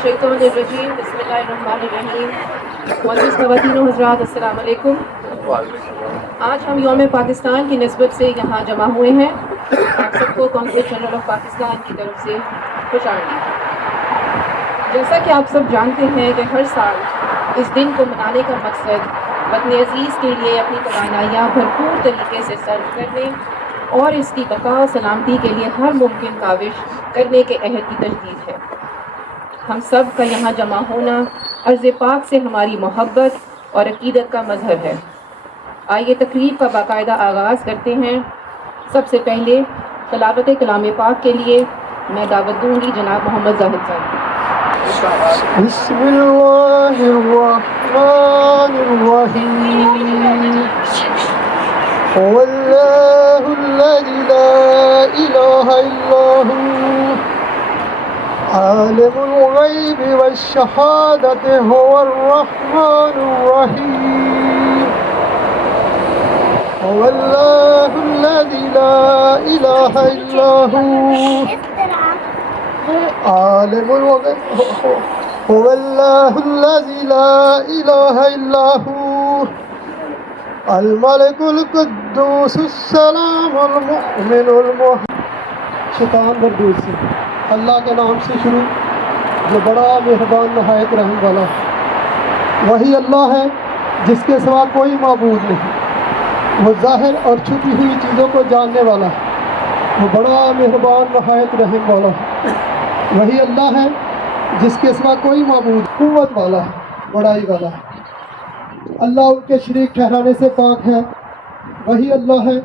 الشیطان الرجیم بسم اللہ الرحمن الرحیم. معزز خواتین و حضرات السلام علیکم. آج ہم یوم پاکستان کی نسبت سے یہاں جمع ہوئے ہیں. آپ سب کو قونصلیٹ جنرل آف پاکستان کی طرف سے خوش آمدید. جیسا کہ آپ سب جانتے ہیں کہ ہر سال اس دن کو منانے کا مقصد وطن عزیز کے لیے اپنی توانائیاں بھرپور طریقے سے صرف کرنے اور اس کی بقا و سلامتی کے لیے ہر ممکن کاوش کرنے کے عہد کی تجدید ہے. ہم سب کا یہاں جمع ہونا عرض پاک سے ہماری محبت اور عقیدت کا مظہر ہے. آئیے تقریب کا باقاعدہ آغاز کرتے ہیں. سب سے پہلے تلاوت کلام پاک کے لیے میں دعوت دوں گی جناب محمد زاہد صاحب. بسم اللہ الرحمن الرحیم. هو اللہ الذی لا الہ الا هو عالم الغیب والشہادۃ هو الرحمن الرحیم. هو اللہ الذی لا الہ الا هو عالم الغیب هو اللہ الذی لا الہ الا هو الملک القدوس السلام المؤمن المحب. شیطان مردود سے اللہ کے نام سے شروع جو بڑا مہربان نہایت رحم والا. وہی اللہ ہے جس کے سوا کوئی معبود نہیں. وہ ظاہر اور چھپی ہوئی چیزوں کو جاننے والا ہے. وہ بڑا مہربان نہایت رحم والا ہے. وہی اللہ ہے جس کے سوا کوئی معبود قوت والا ہے بڑائی والا ہے. اللہ ان کے شریک ٹھہرانے سے پاک ہے. وہی اللہ ہے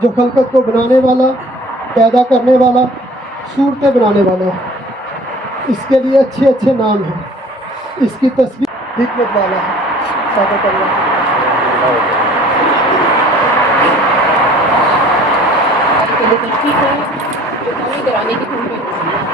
جو خلقت کو بنانے والا پیدا کرنے والا صورتیں بنانے والا ہے. اس کے لیے اچھے اچھے نام ہیں. اس کی تصویر حکمت والا ہے. صادق اللہ. تشریف ہے جو کمی کرانے کی دھوم میں ہوتی ہے.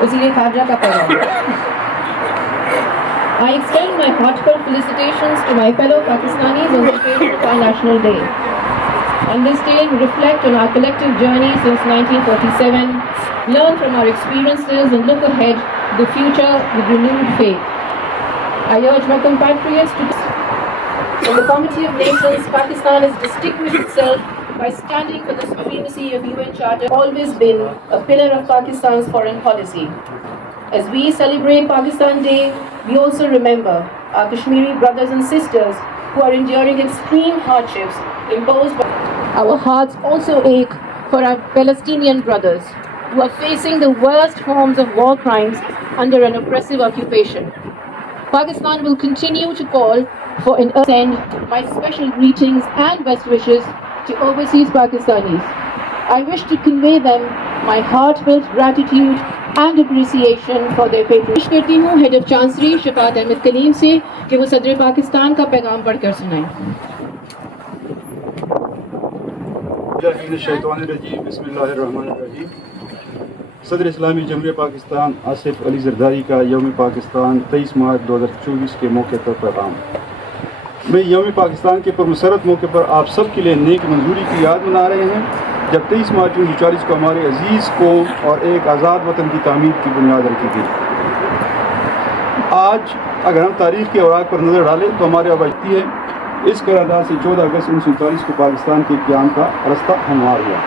وزیر خارجہ کا پیغام. I extend my heartfelt felicitations to my fellow Pakistanis on the occasion of our National Day. On this day, we reflect on our collective journey since 1947, learn from our experiences and look ahead to the future with renewed faith. I urge my compatriots to... In the Committee of Nations, Pakistan has distinguished itself by standing for the supremacy of UN Charter, always been a pillar of Pakistan's foreign policy. As we celebrate Pakistan Day, we also remember our Kashmiri brothers and sisters who are enduring extreme hardships imposed by... Our hearts also ache for our Palestinian brothers who are facing the worst forms of war crimes under an oppressive occupation. Pakistan will continue to call for an send my special greetings and best wishes to overseas Pakistanis. I wish to convey them my heartfelt gratitude and appreciation for their patronage. کوشش کرتی ہوں head of چانسری شفاعت احمد کلیم سے کہ وہ صدر پاکستان کا پیغام پڑھ کر سنائیں. الشیطان الرجیم بسم اللہ الرحمن الرحیم. صدر اسلامی جمہوریہ پاکستان آصف علی زرداری کا یوم پاکستان 23 مارچ 2024 کے موقع پر پیغام. میں یوم پاکستان کے پرمسرت موقع پر آپ سب کے لیے نیک منظوری کی یاد منا رہے ہیں جب 23 مارچ 1940 کو ہمارے عزیز قوم اور ایک آزاد وطن کی تعمیر کی بنیاد رکھی گئی. آج اگر ہم تاریخ کے اوراق پر نظر ڈالیں تو ہمارے آبادی ہے اس قرارداد سے 14 اگست 1939 کو پاکستان کے قیام کا رستہ ہموار ہوا.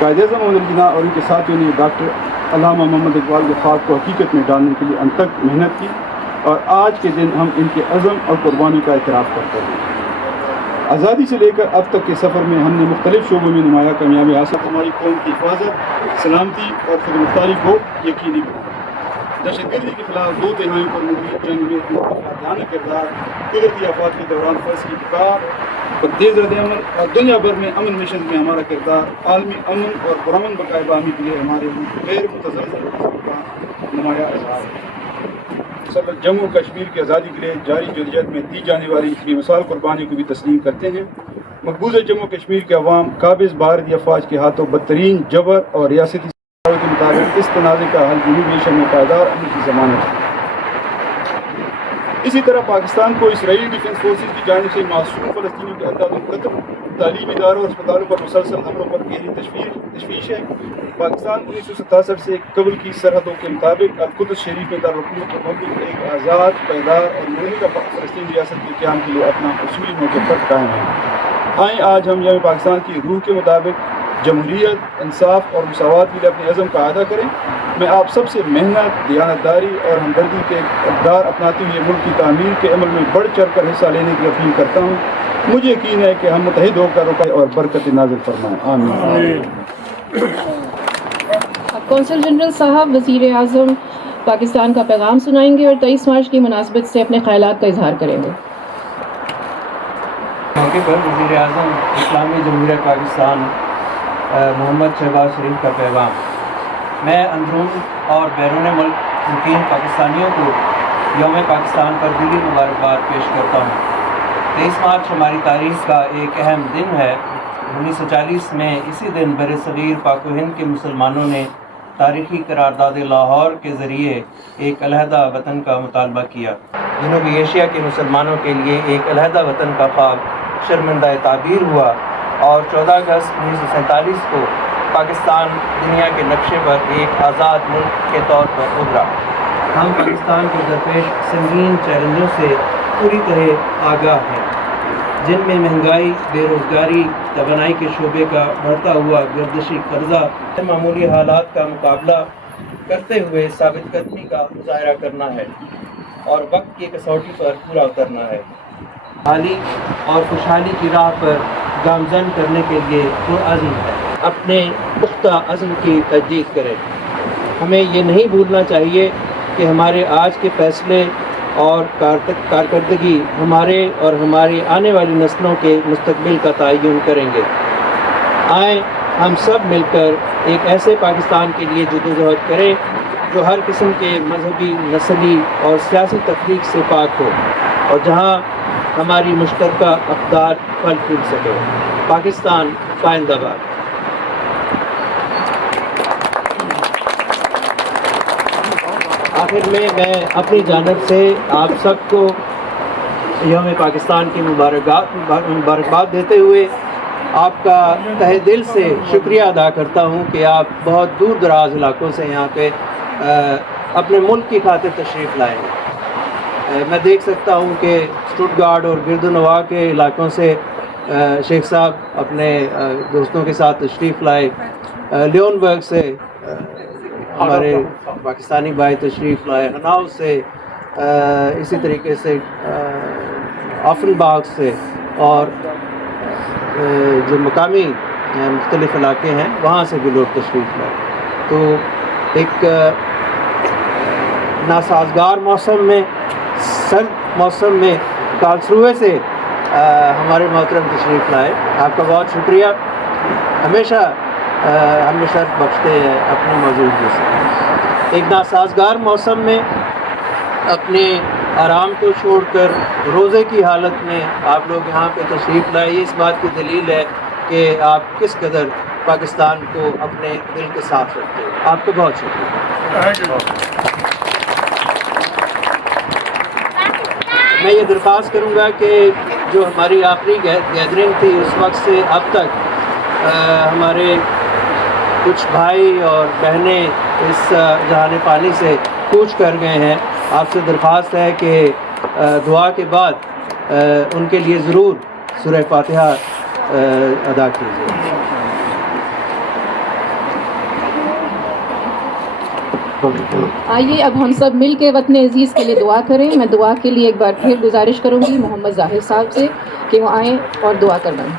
قائد اعظم محمد علی جناح اور ان کے ساتھیوں نے ڈاکٹر علامہ محمد اقبال کے خواب کو حقیقت میں ڈالنے کے لیے انتھک محنت کی اور آج کے دن ہم ان کے عزم اور قربانی کا اعتراف کرتے ہیں. آزادی سے لے کر اب تک کے سفر میں ہم نے مختلف شعبوں میں نمایاں کامیابی حاصل ہماری قوم کی حفاظت، سلامتی اور خود مختاری کو یقینی بنائی. دہشت گردی کے خلاف 2 دہائیوں پر مبنی جنگ میں قائدانہ کردار، قدرتی آفات کے دوران فرض کی دفاع اور تیز رد عمل اور دنیا بھر میں امن مشن میں ہمارا کردار، عالمی امن اور پرامن بقائے بامی کے لیے ہمارے غیر متزلزل کا نمایاں اظہار ہے. جموں کشمیر کی آزادی کے لیے جاری جدوجہد میں دی جانے والی بے مثال قربانی کو بھی تسلیم کرتے ہیں. مقبوضہ جموں کشمیر کے عوام قابض بھارتی افواج کے ہاتھوں بدترین جبر اور ریاستی کے مطابق اس تنازع کا حل جنوبی ایشیا میں پائیدار امن کی ضمانت ہے. اسی طرح پاکستان کو اسرائیلی ڈیفنس فورسز کی جانب سے معصوم فلسطینیوں کے اعداد و قتل، تعلیمی اداروں اور اسپتالوں پر مسلسل حملوں پر گہری تشویش ہے. پاکستان 1967 سے قبل کی سرحدوں کے مطابق القدس شریف میں دارالحکومت پر مبنی ایک آزاد، پائیدار اور منحصر فلسطین ریاست کے قیام کے لیے اپنا اصولی موقع پر قائم ہے. آئیں آج ہم یوم پاکستان کی روح کے مطابق جمہوریت، انصاف اور مساوات کے لیے اپنے عزم کا اعادہ کریں. میں آپ سب سے محنت، دیانتداری اور ہمدردی کے اقدار اپناتے ہوئے ملک کی تعمیر کے عمل میں بڑھ چڑھ کر حصہ لینے کی اپیل کرتا ہوں. مجھے یقین ہے کہ ہم متحد ہو کر رکائے اور برکت نازل فرمائیں. آمین. قونصل جنرل صاحب وزیر اعظم پاکستان کا پیغام سنائیں گے اور 23 مارچ کی مناسبت سے اپنے خیالات کا اظہار کریں گے. موقع پر وزیر اعظم اسلامی جمہوریہ پاکستان محمد شہباز شریف کا پیغام. میں اندرون اور بیرون ملک مقیم پاکستانیوں کو یوم پاکستان پر دلی مبارکباد پیش کرتا ہوں. 23 مارچ ہماری تاریخ کا ایک اہم دن ہے. 1940 میں اسی دن بر صغیر پاک و ہند کے مسلمانوں نے تاریخی قرارداد لاہور کے ذریعے ایک علیحدہ وطن کا مطالبہ کیا. جنوبی ایشیا کے مسلمانوں کے لیے ایک علیحدہ وطن کا خواب شرمندہ تعبیر ہوا اور 14 اگست 1947 کو پاکستان دنیا کے نقشے پر ایک آزاد ملک کے طور پر ابھرا. ہم پاکستان کے درپیش سنگین چیلنجوں سے پوری طرح آگاہ ہیں، جن میں مہنگائی، بے روزگاری، توانائی کے شعبے کا بڑھتا ہوا گردشی قرضہ، معمولی حالات کا مقابلہ کرتے ہوئے ثابت قدمی کا مظاہرہ کرنا ہے اور وقت کی کسوٹی پر پورا اترنا ہے. حالی اور خوشحالی کی راہ پر گامزن کرنے کے لیے پرعزم ہے. اپنے پختہ عزم کی تجدید کریں. ہمیں یہ نہیں بھولنا چاہیے کہ ہمارے آج کے فیصلے اور کارکردگی ہمارے اور ہماری آنے والی نسلوں کے مستقبل کا تعین کریں گے. آئیں ہم سب مل کر ایک ایسے پاکستان کے لیے جدوجہد کریں جو ہر قسم کے مذہبی، نسلی اور سیاسی تفریق سے پاک ہو اور جہاں ہماری مشترکہ اقدار پھل پھول سکے. پاکستان پائندہ باد. آخر میں اپنی جانب سے آپ سب کو یوم پاکستان کی مبارکباد دیتے ہوئے آپ کا تہہ دل سے شکریہ ادا کرتا ہوں کہ آپ بہت دور دراز علاقوں سے یہاں پہ اپنے ملک کی خاطر تشریف لائے ہیں. میں دیکھ سکتا ہوں کہ اسٹوٹگارڈ اور گرد و نواح کے علاقوں سے شیخ صاحب اپنے دوستوں کے ساتھ تشریف لائے. لیونبرگ سے ہمارے پاکستانی بھائی تشریف لائے. ہناؤ سے اسی طریقے سے آفن باغ سے اور جو مقامی مختلف علاقے ہیں وہاں سے بھی لوگ تشریف لائے. تو ایک ناسازگار موسم میں، سرد موسم میں کارلسروے سے ہمارے محترم تشریف لائے. آپ کا بہت شکریہ. ہمیشہ ہمیں شرف بخشتے ہیں اپنی موجودگی سے. ایک ناسازگار موسم میں اپنے آرام کو چھوڑ کر روزے کی حالت میں آپ لوگ یہاں پہ تشریف لائے، یہ اس بات کی دلیل ہے کہ آپ کس قدر پاکستان کو اپنے دل کے ساتھ رکھتے ہیں۔ آپ کو بہت شکریہ۔ میں یہ درخواست کروں گا کہ جو ہماری آخری گیدرنگ تھی اس وقت سے اب تک ہمارے کچھ بھائی اور بہنیں اس جہان پانی سے کوچ کر گئے ہیں، آپ سے درخواست ہے کہ دعا کے بعد ان کے لیے ضرور سورہ فاتحہ ادا کیجیے۔ آئیے اب ہم سب مل کے وطن عزیز کے لیے دعا کریں۔ میں دعا کے لیے ایک بار پھر گزارش کروں گی محمد ظاہر صاحب سے کہ وہ آئیں اور دعا کروائیں۔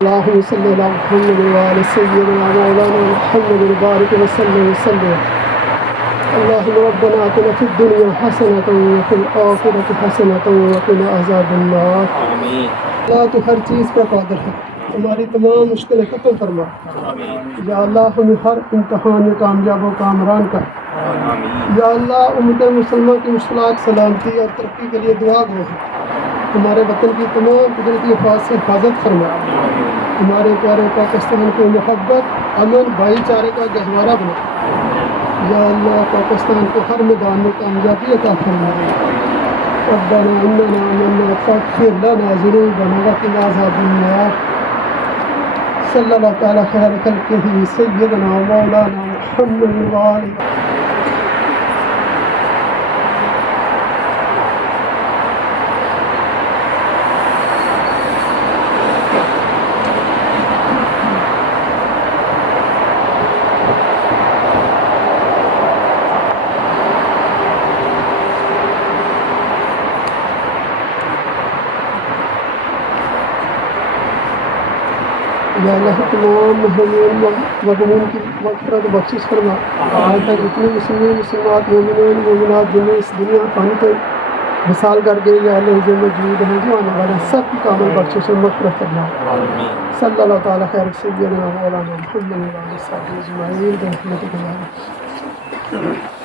اللهم صل على محمد وعلى سيدنا مولانا محمد وبارك وسلم اللهم ربنا آتنا في الدنيا حسنة وفي الآخرة حسنة وقنا عذاب النار۔ اللہ تو ہر چیز پر قادر ہے، ہماری تمام مشکلیں ختم فرما۔ یا اللہ ہمیں ہر امتحان میں کامیاب و کامران کر۔ یا اللہ امت مسلمہ کی مشکلات سلامتی اور ترقی کے لیے دعا گو ہے، ہمارے وطن کی تمام قدرتی افات سے حفاظت فرما، ہمارے پیارے پاکستان کو محبت امن بھائی چارے کا گہوارہ بنا۔ یا اللہ پاکستان کو ہر میدان میں کامیابی عطا فرما۔ ربنا اننا آمنا فاغفر لنا ذنوبنا وقنا عذاب النار۔ صلی اللہ تعالی خیر خلقہ سیدنا مولانا محمد وآلہ۔ یا اللہ تمام محرومین مغموم کی مغفرت بخشش فرما۔ آج تک جتنے مسلمان مسلمات مومنین مومنات جنہیں اس دنیا پانی پہ مثال کر گئے، یا اللہ جو موجود ہیں جو آنے والے سب کی کامل بخشش اور مغفرت فرما۔ صلی اللہ تعالیٰ خیر سیدنا مولانا محمد وعلیہ وسلم اجمعین برحمتک یا رب۔